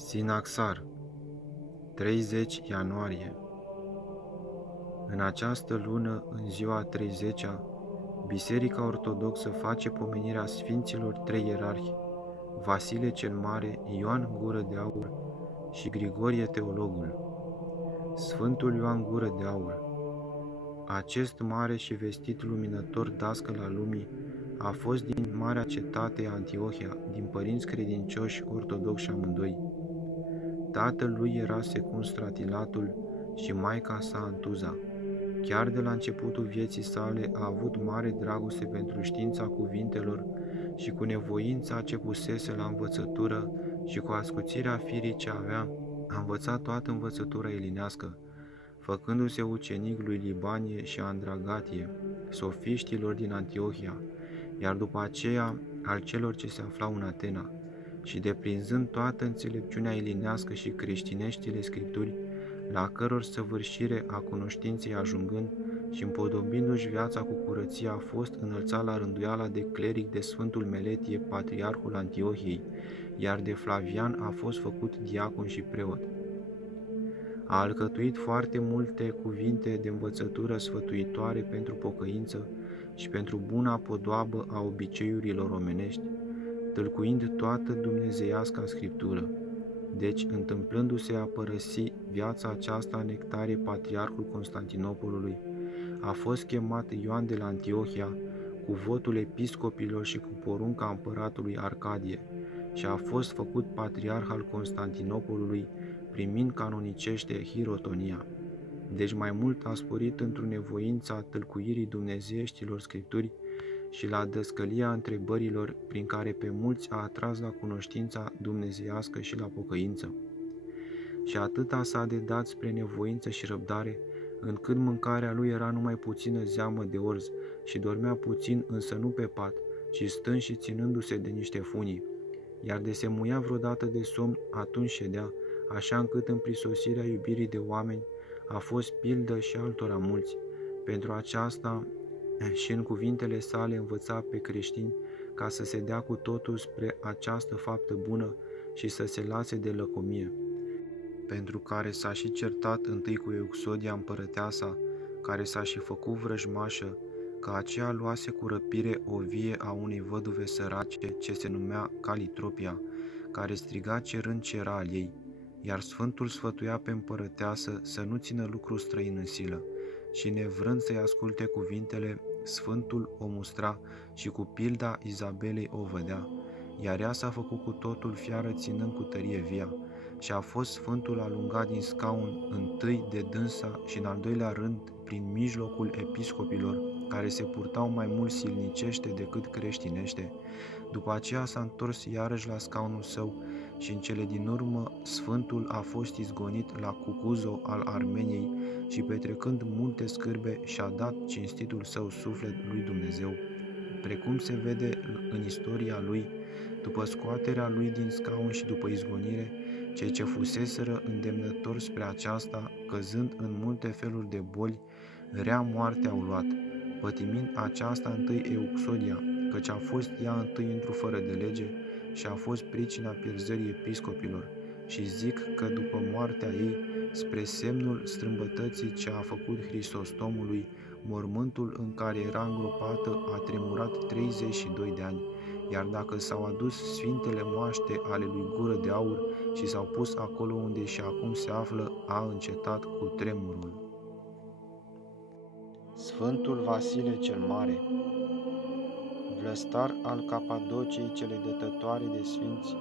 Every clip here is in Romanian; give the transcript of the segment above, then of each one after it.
Sinaxar, 30 ianuarie. În această lună, în ziua a 30-a, Biserica Ortodoxă face pomenirea Sfinților trei ierarhi, Vasile cel Mare, Ioan Gură de Aur și Grigorie Teologul. Sfântul Ioan Gură de Aur. Acest mare și vestit luminător dascăl al lumii a fost din marea cetate Antiohia, din părinți credincioși ortodoxi amândoi. Tatăl lui era Secund Stratilatul și maica sa Antuza. Chiar de la începutul vieții sale a avut mare dragoste pentru știința cuvintelor și cu nevoința ce pusese la învățătură și cu ascuțirea firii ce avea, a învățat toată învățătura elinească, făcându-se ucenic lui Libanie și Andragatie, sofiștilor din Antiohia, iar după aceea al celor ce se aflau în Atena, și deprinzând toată înțelepciunea elinească și creștineștile scripturi, la căror săvârșire a cunoștinței ajungând și împodobindu-și viața cu curăție a fost înălțat la rânduiala de cleric de Sfântul Meletie, patriarhul Antiohiei, iar de Flavian a fost făcut diacon și preot. A alcătuit foarte multe cuvinte de învățătură sfătuitoare pentru pocăință și pentru buna podoabă a obiceiurilor omenești, tâlcuind toată dumnezeiasca scriptură. Deci, întâmplându-se a părăsi viața aceasta nectarie patriarhul Constantinopolului, a fost chemat Ioan de la Antiohia cu votul episcopilor și cu porunca împăratului Arcadie și a fost făcut patriarh al Constantinopolului, primind canonicește hirotonia. Deci mai mult a sporit într-o nevoința tâlcuirii dumnezeieștilor scripturi și la dăscălia întrebărilor prin care pe mulți a atras la cunoștința dumnezeiască și la pocăință. Și atâta s-a dedat spre nevoință și răbdare, încât mâncarea lui era numai puțină zeamă de orz și dormea puțin, însă nu pe pat, ci stând și ținându-se de niște funii, iar de se muia vreodată de somn, atunci ședea, așa încât în prisosirea iubirii de oameni a fost pildă și altora mulți. Pentru aceasta și în cuvintele sale învăța pe creștini ca să se dea cu totul spre această faptă bună și să se lase de lăcomie, pentru care s-a și certat întâi cu Euxodia împărăteasa, care s-a și făcut vrăjmașă, că aceea luase cu răpire o vie a unei văduve sărace ce se numea Calitropia, care striga cerând ce era al ei, iar Sfântul sfătuia pe împărăteasă să nu țină lucru străin în silă, și nevrând să-i asculte cuvintele, Sfântul o mustra și cu pilda Izabelei o vădea, iar ea s-a făcut cu totul fiară ținând cu tărie via, și a fost Sfântul alungat din scaun întâi de dânsa și în al doilea rând prin mijlocul episcopilor, care se purtau mai mult silnicește decât creștinește. După aceea s-a întors iarăși la scaunul său și în cele din urmă Sfântul a fost izgonit la Cucuzo al Armeniei și petrecând multe scârbe și-a dat cinstitul său suflet lui Dumnezeu. Precum se vede în istoria lui, după scoaterea lui din scaun și după izgonire, cei ce fuseseră îndemnători spre aceasta, căzând în multe feluri de boli, rea moarte au luat, pătimind aceasta întâi Euxodia, căci a fost ea întâi într-o fără de lege și a fost pricina pierzării episcopilor, și zic că după moartea ei, spre semnul strâmbătății ce a făcut Hristostomului, mormântul în care era îngropată a tremurat 32 de ani, iar dacă s-au adus sfintele moaște ale lui Gură de Aur și s-au pus acolo unde și acum se află, a încetat cu tremurul. Sfântul Vasile cel Mare, vlăstar al Capadociei cele dătătoare de sfinți,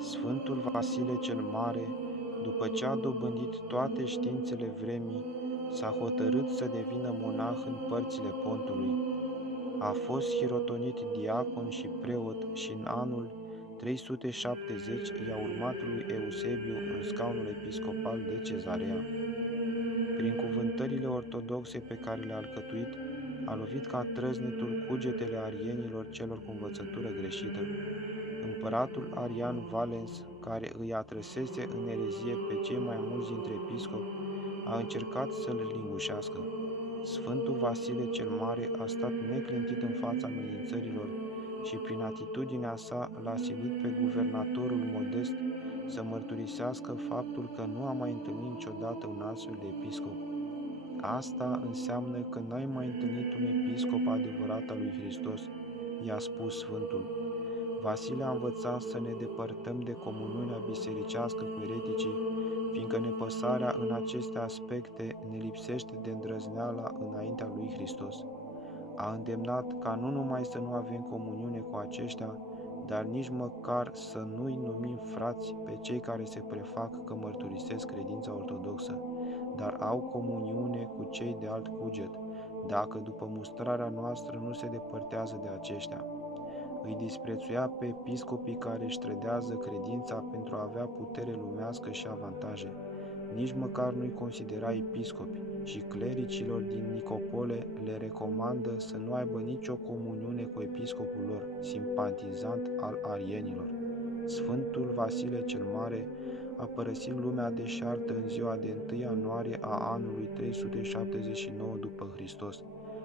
Sfântul Vasile cel Mare, după ce a dobândit toate științele vremii, s-a hotărât să devină monah în părțile Pontului. A fost hirotonit diacon și preot și în anul 370 i-a urmat lui Eusebiu în scaunul episcopal de Cezarea. Prin cuvântările ortodoxe pe care le-a alcătuit, a lovit ca trăznetul cugetele arienilor celor cu învățătură greșită. Împăratul Arian Valens, care îi atrăsese în erezie pe cei mai mulți dintre episcopi, a încercat să-l lingușească. Sfântul Vasile cel Mare a stat neclintit în fața amenințărilor și prin atitudinea sa l-a silit pe guvernatorul Modest să mărturisească faptul că nu a mai întâlnit niciodată un astfel de episcop. Asta înseamnă că n-ai mai întâlnit un episcop adevărat al lui Hristos, i-a spus Sfântul. Vasile a învățat să ne depărtăm de comuniunea bisericească cu ereticii, fiindcă nepăsarea în aceste aspecte ne lipsește de îndrăzneala înaintea lui Hristos. A îndemnat ca nu numai să nu avem comuniune cu aceștia, dar nici măcar să nu-i numim frați pe cei care se prefac că mărturisesc credința ortodoxă, dar au comuniune cu cei de alt cuget, dacă după mustrarea noastră nu se depărtează de aceștia. Îi disprețuia pe episcopii care își trădează credința pentru a avea putere lumească și avantaje. Nici măcar nu-i considera episcopi și clericilor din Nicopole le recomandă să nu aibă nicio comuniune cu episcopul lor, simpatizant al arienilor. Sfântul Vasile cel Mare a părăsit lumea deșartă în ziua de 1 ianuarie a anului 379 după Hristos,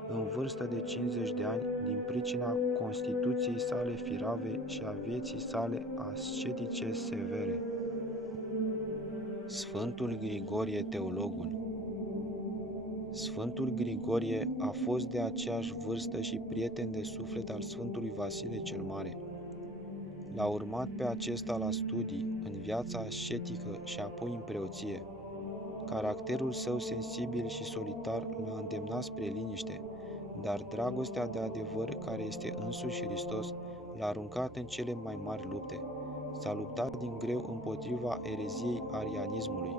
în vârstă de 50 de ani, din pricina constituției sale firave și a vieții sale ascetice severe. Sfântul Grigorie Teologul. Sfântul Grigorie a fost de aceeași vârstă și prieten de suflet al Sfântului Vasile cel Mare. L-a urmat pe acesta la studii, în viața ascetică și apoi în preoție. Caracterul său sensibil și solitar l-a îndemnat spre liniște, dar dragostea de adevăr, care este însuși Hristos, l-a aruncat în cele mai mari lupte. S-a luptat din greu împotriva ereziei arianismului,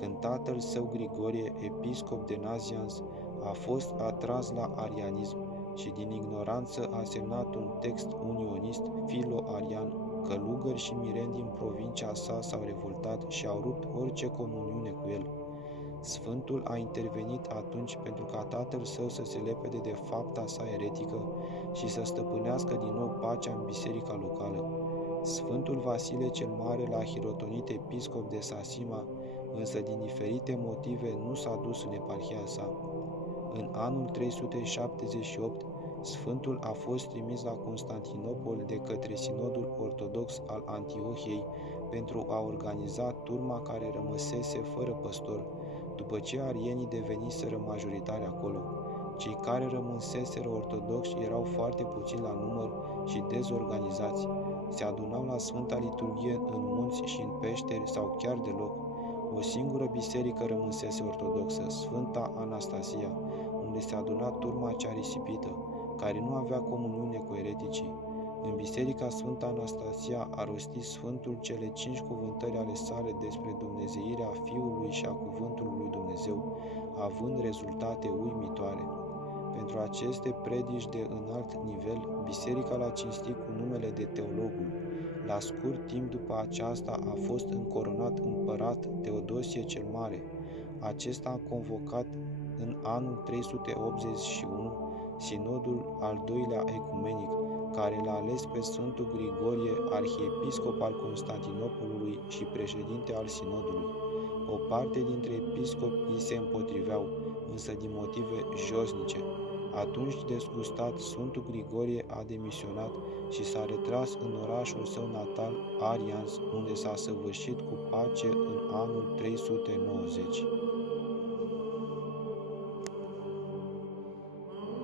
când tatăl său Grigorie, episcop de Nazianz, a fost atras la arianism și din ignoranță a semnat un text unionist filo-arian. Călugări și mireni din provincia sa s-au revoltat și au rupt orice comuniune cu el. Sfântul a intervenit atunci pentru ca tatăl său să se lepede de fapta sa eretică și să stăpânească din nou pacea în biserica locală. Sfântul Vasile cel Mare l-a hirotonit episcop de Sasima, însă din diferite motive nu s-a dus în eparhia sa. În anul 378, Sfântul a fost trimis la Constantinopol de către Sinodul Ortodox al Antiohiei pentru a organiza turma care rămăsese fără păstor, după ce arienii deveniseră majoritari acolo. Cei care rămânseseră ortodoxi erau foarte puțini la număr și dezorganizați. Se adunau la Sfânta Liturghie în munți și în peșteri sau chiar deloc. O singură biserică rămânsese ortodoxă, Sfânta Anastasia, unde se aduna turma cea risipită, care nu avea comuniune cu ereticii. În biserica Sfânta Anastasia a rostit Sfântul cele 5 cuvântări ale sale despre dumnezeirea Fiului și a Cuvântului lui Dumnezeu, având rezultate uimitoare. Pentru aceste predici de înalt nivel, biserica l-a cinstit cu numele de Teologul. La scurt timp după aceasta a fost încoronat împărat Teodosie cel Mare. Acesta a convocat în anul 381 Sinodul al doilea ecumenic, care l-a ales pe Sfântul Grigorie, arhiepiscop al Constantinopolului și președinte al Sinodului. O parte dintre episcopi îi se împotriveau, însă din motive josnice. Atunci, dezgustat, Sfântul Grigorie a demisionat și s-a retras în orașul său natal, Arians, unde s-a săvârșit cu pace în anul 390.